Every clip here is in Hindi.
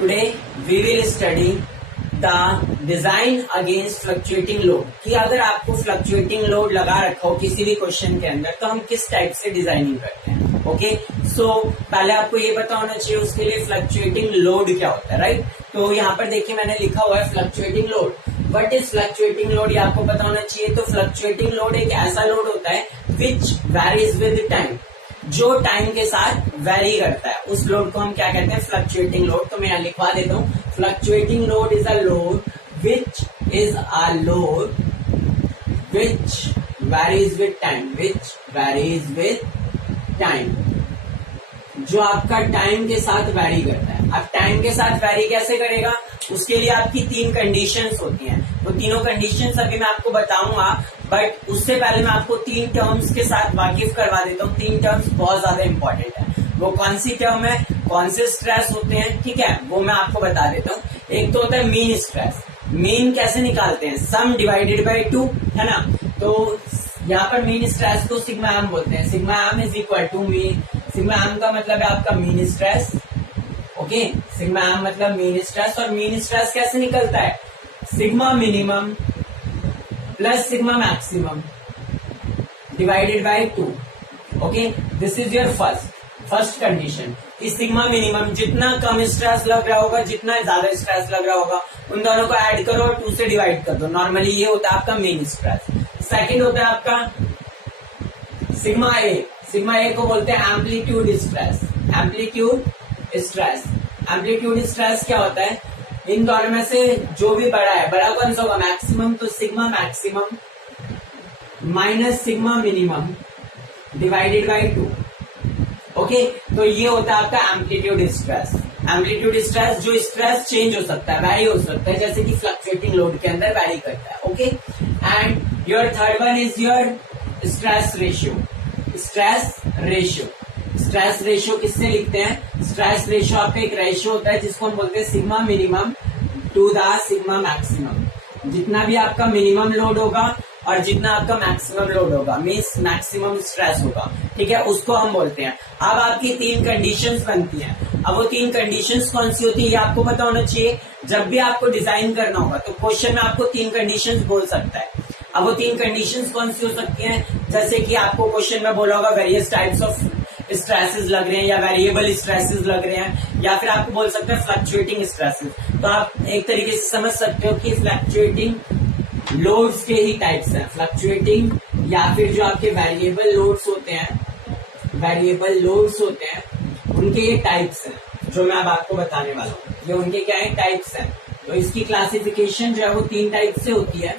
Today we will study the design against fluctuating load कि अगर आपको fluctuating load लगा रखा हो किसी भी क्वेश्चन के अंदर तो हम किस टाइप से डिजाइनिंग करते हैं। ओके सो पहले आपको ये पता होना चाहिए उसके लिए fluctuating load क्या होता है, राइट। तो यहाँ पर देखिए मैंने लिखा हुआ है fluctuating load। What is fluctuating load ये आपको पता होना चाहिए। तो फ्लक्चुएटिंग लोड एक ऐसा लोड होता है विच वैरीज विद टाइम, जो टाइम के साथ वैरी करता है, उस लोड को हम क्या कहते हैं, फ्लक्चुएटिंग लोड। तो मैं यहाँ लिखवा देता हूँ, fluctuating load is a load which is a load which varies with time, which varies with time, जो आपका टाइम के साथ वैरी करता है। अब टाइम के साथ वैरी कैसे करेगा, उसके लिए आपकी तीन कंडीशंस होती हैं। तो तीनों कंडीशंस अभी मैं आपको बताऊंगा, बट उससे पहले मैं आपको तीन टर्म्स के साथ वाकिफ करवा देता हूँ। तीन टर्म्स बहुत ज्यादा इंपॉर्टेंट है। वो कौन सी टर्म है, कौन से स्ट्रेस होते हैं, ठीक है, वो मैं आपको बता देता हूँ। एक तो होता है मीन स्ट्रेस। मीन कैसे निकालते हैं, सम डिवाइडेड बाई 2, है ना। तो यहाँ पर मीन स्ट्रेस को सिग्मा एम बोलते हैं। Sigma M is equal to mean, sigma M का मतलब है आपका mean stress. Okay, sigma M मतलब मीन स्ट्रेस। और मीन स्ट्रेस कैसे निकलता है, sigma minimum plus sigma maximum divided by 2। Okay, this is your first condition. इस सिग्मा मिनिमम, जितना कम स्ट्रेस लग रहा होगा, जितना ज्यादा स्ट्रेस लग रहा होगा, उन दोनों को ऐड करो और 2 से डिवाइड कर दो। नॉर्मली ये होता है आपका मीन स्ट्रेस। सेकंड होता है आपका सिग्मा ए। सिग्मा ए को बोलते हैं amplitude stress. Amplitude stress, amplitude stress क्या होता है, इन दोनों में से जो भी बड़ा है, बड़ा कौन सा होगा, मैक्सिमम। तो sigma maximum minus sigma minimum divided by 2। Okay, तो ये होता है आपका एम्पलीट्यूड स्ट्रेस। एम्पलीट्यूड स्ट्रेस, जो स्ट्रेस चेंज हो सकता है, वैरी हो सकता है, जैसे कि फ्लक्चुएटिंग लोड के अंदर वैरी करता है। Okay, and your third one is your stress ratio. Stress ratio, stress ratio किससे लिखते हैं, स्ट्रेस रेशियो आपका एक रेशियो होता है जिसको हम बोलते हैं sigma minimum to the sigma maximum. जितना भी आपका मिनिमम लोड होगा और जितना आपका मैक्सिमम लोड होगा, मीन्स मैक्सिमम स्ट्रेस होगा, ठीक है, उसको हम बोलते हैं। अब आपकी तीन कंडीशंस बनती हैं। अब वो तीन कंडीशंस कौन सी होती है ये आपको पता होना चाहिए। जब भी आपको डिजाइन करना होगा तो क्वेश्चन में आपको तीन कंडीशंस बोल सकता है। अब वो तीन कंडीशंस कौन सी हो सकती हैं, जैसे कि आपको क्वेश्चन में बोला होगा वेरियस टाइप्स ऑफ स्ट्रेसेस लग रहे हैं, या वेरिएबल स्ट्रेसेस लग रहे हैं, या फिर आपको बोल सकते हैं फ्लक्चुएटिंग स्ट्रेसेस। तो आप एक तरीके से समझ सकते हो कि फ्लक्चुएटिंग लोड्स के ही टाइप्स हैं। फ्लक्चुएटिंग या फिर जो आपके वेरिएबल लोड्स होते हैं, वेरिएबल लोड्स होते हैं, उनके ये टाइप्स हैं जो मैं अब आपको बताने वाला हूँ। ये उनके क्या है, टाइप्स हैं। तो इसकी क्लासिफिकेशन जो है वो 3 टाइप से होती है,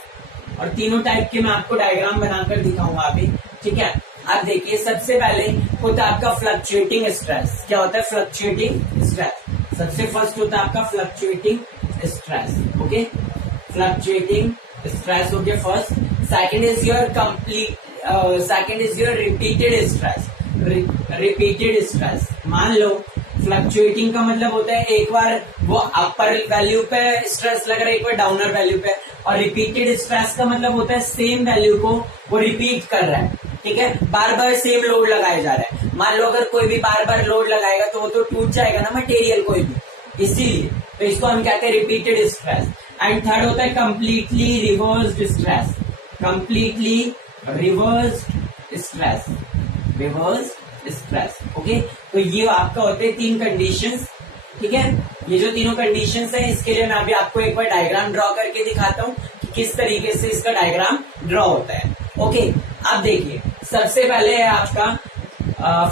और तीनों टाइप के मैं आपको डायग्राम बनाकर दिखाऊंगा अभी, ठीक है। अब देखिए, सबसे पहले होता है आपका फ्लक्चुएटिंग स्ट्रेस। क्या होता है, फ्लक्चुएटिंग स्ट्रेस। सबसे फर्स्ट होता है आपका fluctuating stress. Okay, fluctuating stress हो गया first. Second is your complete, second is your repeated stress. Repeated stress, मान लो फ्लक्चुएटिंग का मतलब होता है एक बार वो अपर वैल्यू पे स्ट्रेस लग रहा है, एक बार डाउनर वैल्यू पे। और रिपीटेड स्ट्रेस का मतलब होता है सेम वैल्यू को वो रिपीट कर रहा है, ठीक है, बार बार सेम लोड लगाया जा रहा है। मान लो अगर कोई भी बार बार लोड लगाएगा तो वो तो टूट जाएगा ना मटेरियल कोई भी, इसीलिए तो इसको हम कहते हैं रिपीटेड स्ट्रेस। एंड थर्ड होता है completely reversed stress. Completely reversed stress, reversed stress. Okay, तो ये आपका होते हैं 3 कंडीशंस, ठीक है। ये जो तीनों कंडीशंस हैं, इसके लिए मैं अभी आपको एक बार डायग्राम ड्रॉ करके दिखाता हूँ कि किस तरीके से इसका डायग्राम ड्रॉ होता है। ओके, अब देखिए, सबसे पहले है आपका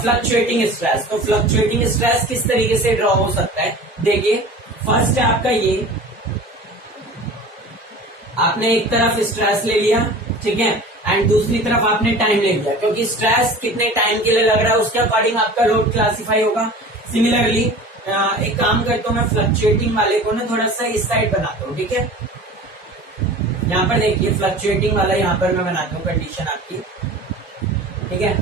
फ्लक्चुएटिंग स्ट्रेस। तो फ्लक्चुएटिंग स्ट्रेस किस तरीके से ड्रॉ हो सकता है, देखिए, फर्स्ट है आपका ये, आपने एक तरफ स्ट्रेस ले लिया, ठीक है, एंड दूसरी तरफ आपने टाइम ले लिया, क्योंकि स्ट्रेस कितने टाइम के लिए लग रहा है उसके अकॉर्डिंग आपका लोड क्लासिफाई होगा। सिमिलरली एक काम करता हूँ मैं, फ्लक्चुएटिंग वाले को ना थोड़ा सा इस साइड बनाता हूँ, ठीक है। यहाँ पर देखिए, फ्लक्चुएटिंग वाला यहाँ पर मैं बनाता हूँ कंडीशन आपकी, ठीक है।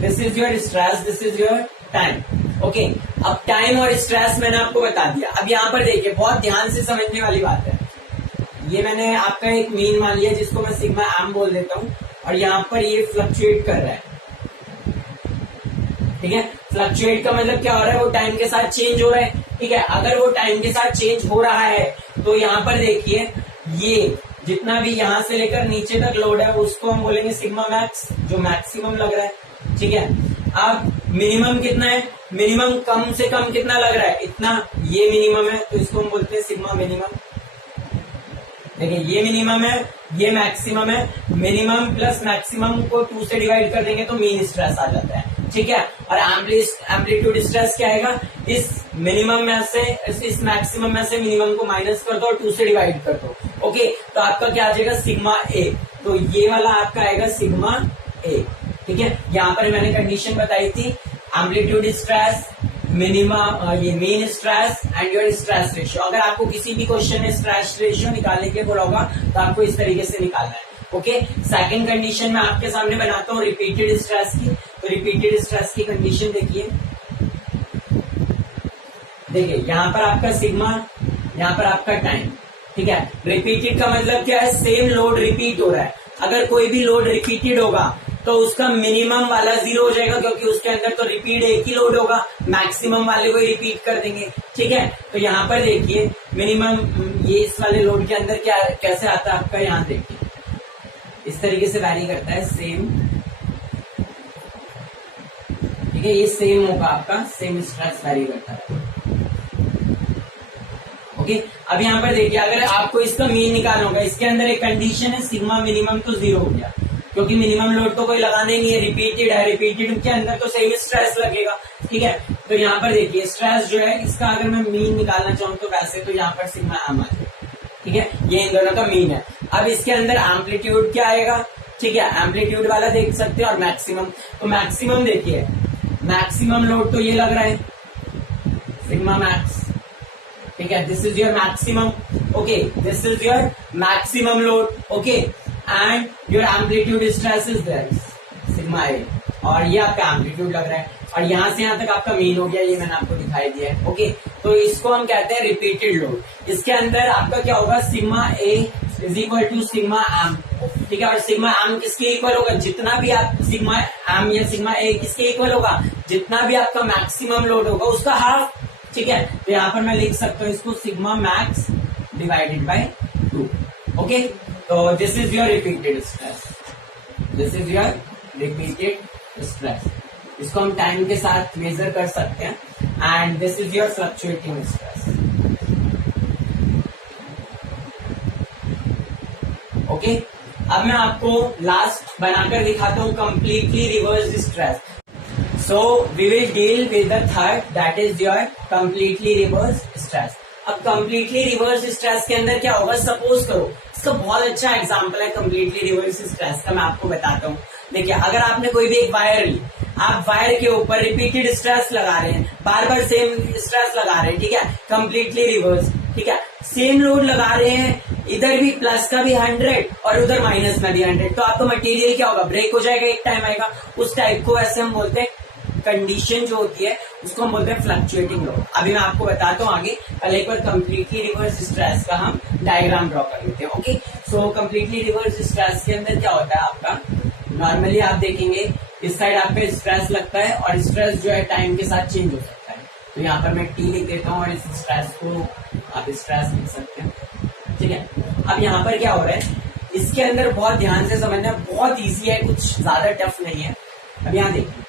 This is your stress, this is your time. Okay, अब टाइम और स्ट्रेस मैंने आपको बता दिया। अब यहाँ पर देखिए, बहुत ध्यान से समझने वाली बात है। ये मैंने आपका एक मीन मान लिया जिसको मैं सिग्मा एम बोल देता हूँ, और यहाँ पर ये फ्लक्चुएट कर रहा है, ठीक है। फ्लक्चुएट का मतलब क्या हो रहा है, वो टाइम के साथ चेंज हो रहा है, ठीक है। अगर वो टाइम के साथ चेंज हो रहा है तो यहाँ पर देखिए ये जितना भी यहाँ से लेकर नीचे तक लोड है उसको हम बोलेंगे सिग्मा मैक्स, जो मैक्सिमम लग रहा है, ठीक है। अब मिनिमम कितना है, मिनिमम कम से कम कितना लग रहा है, इतना, ये मिनिमम है तो इसको हम बोलते हैं सिग्मा मिनिमम। देखिए ये मिनिमम है, ये मैक्सिमम है, मिनिमम प्लस मैक्सिमम को 2 से डिवाइड कर देंगे तो मीन स्ट्रेस आ जाता है, ठीक है। और एम्पलीट्यूड स्ट्रेस क्या आएगा, इस मिनिमम में से, इस मैक्सिमम में से मिनिमम को माइनस कर दो और 2 से डिवाइड कर दो, ओके। तो आपका क्या आ जाएगा, सिग्मा ए। तो ये वाला आपका आएगा सिग्मा ए, ठीक है। यहाँ पर मैंने कंडीशन बताई थी, एम्पलीट्यूड स्ट्रेस, मिनिमम, ये mean stress and your stress ratio. अगर आपको किसी भी क्वेश्चन में स्ट्रेस रेशियो निकालने के बोला होगा तो आपको इस तरीके से निकालना है, ओके। सेकंड कंडीशन मैं आपके सामने बनाता हूँ रिपीटेड स्ट्रेस की। तो रिपीटेड स्ट्रेस की कंडीशन देखिए, देखिए यहाँ पर आपका सिग्मा, यहाँ पर आपका टाइम, ठीक है। रिपीटेड का मतलब क्या है, सेम लोड रिपीट हो रहा है। अगर कोई भी लोड रिपीटेड होगा तो उसका मिनिमम वाला 0 हो जाएगा, क्योंकि उसके अंदर तो रिपीट एक ही लोड होगा, मैक्सिमम वाले को ही रिपीट कर देंगे, ठीक है। तो यहाँ पर देखिए मिनिमम, ये इस वाले लोड के अंदर क्या कैसे आता है आपका, यहाँ देखिए इस तरीके से वैरी करता है, सेम, ठीक है। ये सेम होगा आपका, सेम स्ट्रेस वैरी करता है, ओके। अब यहाँ पर देखिए अगर आपको इसका मीन निकालना होगा, इसके अंदर एक कंडीशन है सिग्मा मिनिमम तो 0 हो गया, क्योंकि मिनिमम लोड तो कोई लगाना ही नहीं है, रिपीटेड है, रिपीटेड के अंदर तो सेम स्ट्रेस लगेगा, ठीक है। तो यहाँ पर देखिए स्ट्रेस जो है इसका अगर मैं मीन निकालना चाहूँ तो वैसे तो यहाँ पर सिग्मा एम आ जाएगा, ठीक है। ये इन दोनों का मीन है। अब इसके अंदर एम्पलीट्यूड क्या आएगा, ठीक है, एम्पलीट्यूड वाला देख सकते हैं, और मैक्सिमम, तो मैक्सिमम देखिए, मैक्सिमम लोड तो ये लग रहा है सिग्मा मैक्स, ठीक है। This is your maximum, okay, this is your maximum load, okay, and your amplitude stress is there sigma A, और ये आपका एम्पलीट्यूड लग रहा है, और यहां से यहां तक आपका मीन हो गया, ये मैंने आपको दिखाई दिया है, ओके। तो इसको हम कहते हैं रिपीटेड लोड। इसके अंदर आपका क्या होगा, sigma A is equal to sigma M, ठीक है। और सिग्मा एम किसके इक्वल होगा, जितना भी आप सिग्मा एम या सिग्मा ए किसके इक्वल होगा, जितना भी आपका मैक्सिमम लोड होगा उसका हाफ, ठीक है। तो यहाँ पर मैं लिख सकता हूँ इसको sigma max divided by 2, okay. तो this is your repeated stress, this is your repeated stress. इसको हम टाइम के साथ मेजर कर सकते हैं, and this is your fluctuating stress, okay. अब मैं आपको लास्ट बनाकर दिखाता हूँ completely reverse stress. So we will deal with the third, that is your completely reverse stress. अब completely reverse stress के अंदर क्या होगा, सपोज करो, इसका बहुत अच्छा एग्जांपल है completely reverse stress का, मैं आपको बताता हूँ। देखिए अगर आपने कोई भी एक वायर ली, आप वायर के ऊपर रिपीटेड स्ट्रेस लगा रहे हैं, बार बार सेम स्ट्रेस लगा रहे हैं, ठीक है, कंप्लीटली रिवर्स, ठीक है। सेम लोड लगा रहे हैं, इधर भी प्लस का भी 100 और उधर माइनस में भी 100, तो आपका मटेरियल क्या होगा, ब्रेक हो जाएगा, एक टाइम आएगा। उस टाइप को वैसे हम बोलते हैं, कंडीशन जो होती है उसको हम बोलते हैं फ्लक्चुएटिंग लोड। अभी मैं आपको बताता हूँ आगे, पहले एक बार कंप्लीटली रिवर्स स्ट्रेस का हम डायग्राम ड्रॉ कर लेते हैं, okay. So completely reverse stress के अंदर क्या होता है आपका, नॉर्मली आप देखेंगे इस साइड आप पे स्ट्रेस लगता है, और स्ट्रेस जो है टाइम के साथ चेंज हो सकता है। तो यहाँ पर मैं टी लिख देता हूँ, और इस स्ट्रेस को आप स्ट्रेस लिख सकते हैं, ठीक है। अब यहाँ पर क्या हो रहा है, इसके अंदर बहुत ध्यान से समझना, बहुत ईजी है, कुछ ज्यादा टफ नहीं है। अब यहाँ देखिए,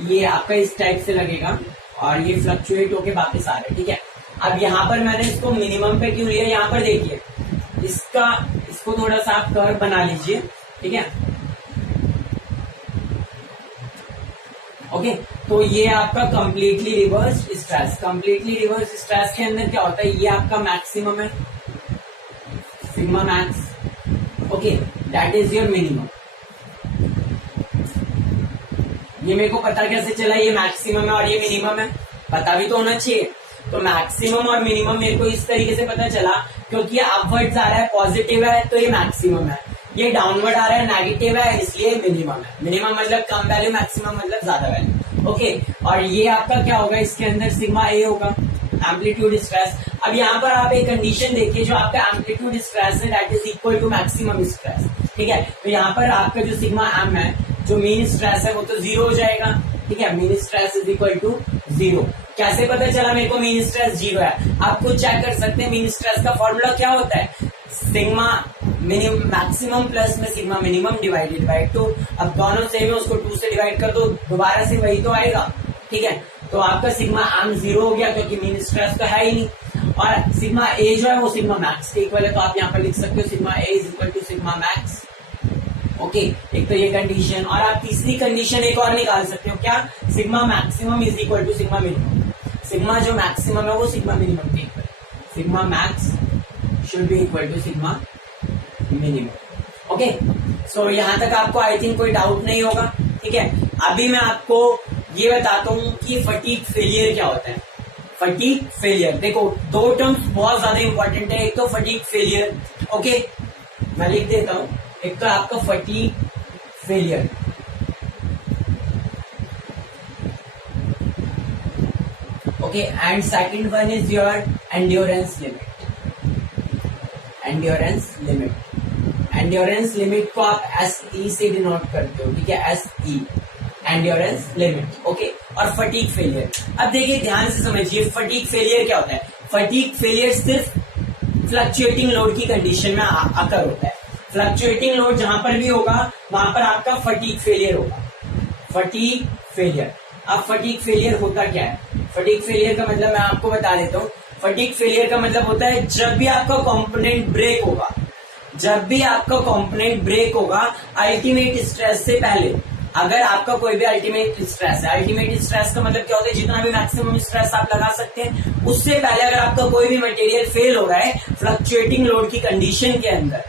ये आपका इस टाइप से लगेगा और ये फ्लक्चुएट होके वापस आ रहा है, ठीक है। अब यहाँ पर मैंने इसको मिनिमम पे क्यों लिया, यहाँ पर देखिए इसको थोड़ा सा आप कर्व बना लीजिए, ठीक है, ओके। तो ये आपका completely reverse stress, completely reverse stress के अंदर क्या होता है, ये आपका मैक्सिमम है sigma max, okay, that is your minimum. ये मेरे को पता कैसे चला, ये मैक्सिमम है और ये मिनिमम है, पता भी तो होना चाहिए। तो मैक्सिमम और मिनिमम मेरे को इस तरीके से पता चला, क्योंकि ये अपवर्ड्स आ रहा है, पॉजिटिव है तो ये मैक्सिमम है, ये डाउनवर्ड आ रहा है नेगेटिव है, इसलिए मिनिमम है। मिनिमम मतलब कम वैल्यू, मैक्सिमम मतलब ज्यादा वैल्यू, ओके। और ये आपका क्या होगा, इसके अंदर सिग्मा ए होगा, एम्पलीट्यूड स्ट्रेस। अब यहाँ पर आप एक कंडीशन देखिए, जो आपका एम्पलीट्यूड स्ट्रेस है that is equal to maximum stress, ठीक है। तो यहाँ पर आपका जो सिग्मा एम है, जो मीन स्ट्रेस है, वो तो 0 हो जाएगा, ठीक है, mean stress is equal to 0। कैसे पता चला मेरे को मीन स्ट्रेस 0 है? आप खुद चेक कर सकते हैं। मीन स्ट्रेस का फॉर्मूला क्या होता है? सिग्मा मिनिमम मैक्सिमम प्लस में सिग्मा मिनिमम डिवाइडेड बाय 2। अब दोनों सेम है, उसको 2 से डिवाइड कर दो, दोबारा से वही तो आएगा। ठीक है, तो आपका सिग्मा एम 0 हो गया क्योंकि मीन स्ट्रेस तो है ही नहीं, और सिग्मा ए जो है वो सिग्मा मैक्स के इक्वल है, तो आप यहाँ पर लिख सकते हो sigma A is equal to sigma max. Okay, एक तो ये कंडीशन, और आप तीसरी कंडीशन एक और निकाल सकते हो, क्या? Sigma maximum is equal to sigma minimum. Sigma जो मैक्सिमम है वो सिग्मा मिनिमम के equal, sigma max should be equal to sigma minimum. Okay, so यहां तक आपको आई थिंक कोई डाउट नहीं होगा। ठीक है, अभी मैं आपको ये बताता हूं कि फटीग फेलियर क्या होता है। फटीग फेलियर, देखो दो टर्म्स बहुत ज्यादा इंपॉर्टेंट है। एक तो फटीग फेलियर, ओके मैं लिख देता हूं, एक तो आपका fatigue failure, okay, and second one is your endurance limit. Endurance limit, endurance limit को आप SE से डिनोट करते हो। ठीक है, SE एंड्योरेंस लिमिट। ओके, और फटीग फेलियर, अब देखिए ध्यान से समझिए फटीग फेलियर क्या होता है। फटीग फेलियर सिर्फ फ्लक्चुएटिंग लोड की कंडीशन में आकर होता है। फ्लक्चुएटिंग लोड जहां पर भी होगा वहां पर आपका फटीग फेलियर होगा। फटीग फेलियर, अब फटीग फेलियर होता क्या है? फटीग फेलियर का मतलब मैं आपको बता देता हूँ। फटीग फेलियर का मतलब होता है जब भी आपका कंपोनेंट ब्रेक होगा, जब भी आपका कंपोनेंट ब्रेक होगा अल्टीमेट स्ट्रेस से पहले, अगर आपका कोई भी अल्टीमेट स्ट्रेस है, अल्टीमेट स्ट्रेस का मतलब क्या होता है? जितना भी मैक्सिमम स्ट्रेस आप लगा सकते हैं, उससे पहले अगर आपका कोई भी मटेरियल फेल हो रहा है फ्लक्चुएटिंग लोड की कंडीशन के अंदर,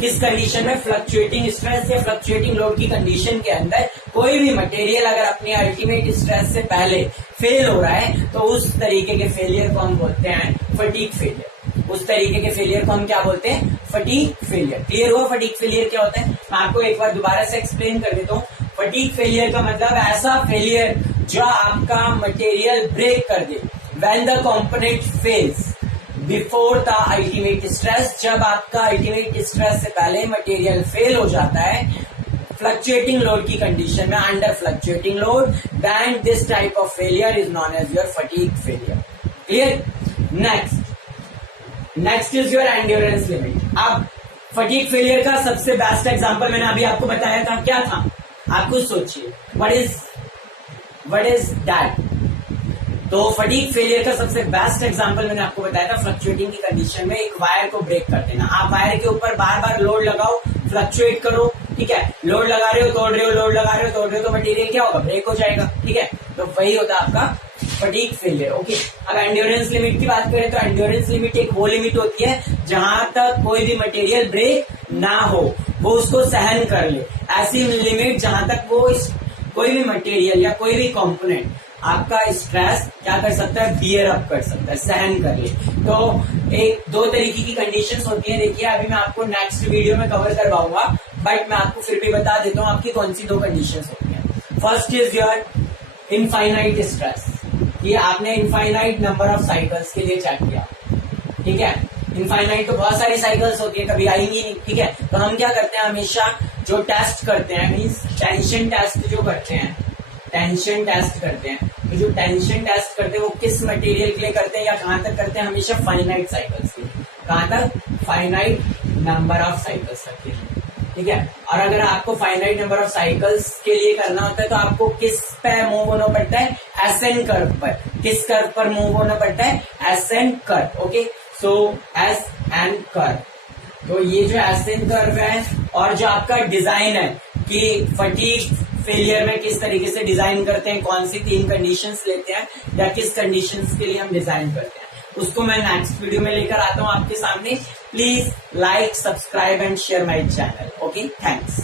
किस कंडीशन में? फ्लक्चुएटिंग स्ट्रेस या फ्लक्चुएटिंग लोड की कंडीशन के अंदर कोई भी मटेरियल अगर अपने अल्टीमेट स्ट्रेस से पहले फेल हो रहा है, तो उस तरीके के फेलियर को हम बोलते हैं फटीग फेलियर। उस तरीके के फेलियर को हम क्या बोलते हैं? Fatigue failure. क्लियर हुआ फटीग फेलियर क्या होता है? मैं आपको एक बार दोबारा से एक्सप्लेन कर देता हूँ। फटीग फेलियर का मतलब ऐसा फेलियर जो आपका मटेरियल ब्रेक कर दे, when the component fails before the ultimate stress, जब आपका अल्टीमेट स्ट्रेस से पहले मटेरियल फेल हो जाता है फ्लक्चुएटिंग लोड की कंडीशन में, under fluctuating load, then this type of failure is known as your fatigue failure. Clear? Next is your endurance limit. अब फटीग फेलियर का सबसे बेस्ट एग्जांपल मैंने अभी आपको बताया था, क्या था? आप कुछ सोचिए, व्हाट इज दैट? तो फटीग फेलियर का सबसे बेस्ट एग्जांपल मैंने आपको बताया था, फ्लक्चुएटिंग की कंडीशन में एक वायर को ब्रेक कर देना। आप वायर के ऊपर बार बार लोड लगाओ, फ्लक्चुएट करो, ठीक है, लोड लगा रहे हो तोड़ रहे हो, लोड लगा रहे हो तोड़ रहे हो, तो मटेरियल क्या होगा? ब्रेक हो जाएगा। ठीक है, तो वही होता है आपका फटीग फेलियर। ओके, अब एंड्योरेंस लिमिट की बात करें तो एंड्योरेंस लिमिट एक वो लिमिट होती है जहां तक कोई भी मटेरियल ब्रेक ना हो, वो उसको सहन कर ले। ऐसी लिमिट जहां तक वो कोई भी मटेरियल या कोई भी कंपोनेंट आपका स्ट्रेस क्या कर सकता है? बियर अप कर सकता है, सहन कर ले। तो एक दो तरीके की कंडीशंस होती हैं। देखिए अभी मैं आपको नेक्स्ट वीडियो में कवर करवाऊंगा, बट मैं आपको फिर भी बता देता हूँ आपकी कौन सी दो कंडीशंस होती हैं। First is your infinite stress, ये आपने इनफाइनाइट नंबर ऑफ साइकिल्स के लिए चेक किया। ठीक है, इनफाइनाइट तो बहुत सारी साइकिल्स होती है, कभी आएंगी नहीं। ठीक है, तो हम क्या करते हैं? हमेशा जो टेस्ट करते हैं, मीन्स टेंशन टेस्ट जो करते हैं, टेंशन टेस्ट करते हैं, तो जो टेंशन टेस्ट करते हैं वो किस मटेरियल के लिए करते हैं या कहां तक करते हैं? हमेशा फाइनाइट साइकिल्स के लिए। कहां तक? फाइनाइट नंबर ऑफ साइकिल्स तक के लिए। ठीक है, और अगर आपको फाइनाइट नंबर ऑफ साइकिल्स के लिए करना होता है तो आपको किस पे मूव होना पड़ता है? एसएन कर्व पर। किस कर्व पर मूव होना पड़ता है? SN curve. Okay, so SN curve. तो ये जो एसएन कर्व है और जो आपका डिजाइन है कि फटीग फेलियर में किस तरीके से डिजाइन करते हैं, कौन सी 3 कंडीशंस लेते हैं या किस कंडीशंस के लिए हम डिजाइन करते हैं, उसको मैं नेक्स्ट वीडियो में लेकर आता हूं आपके सामने। Please like, subscribe and share my channel. Okay, thanks.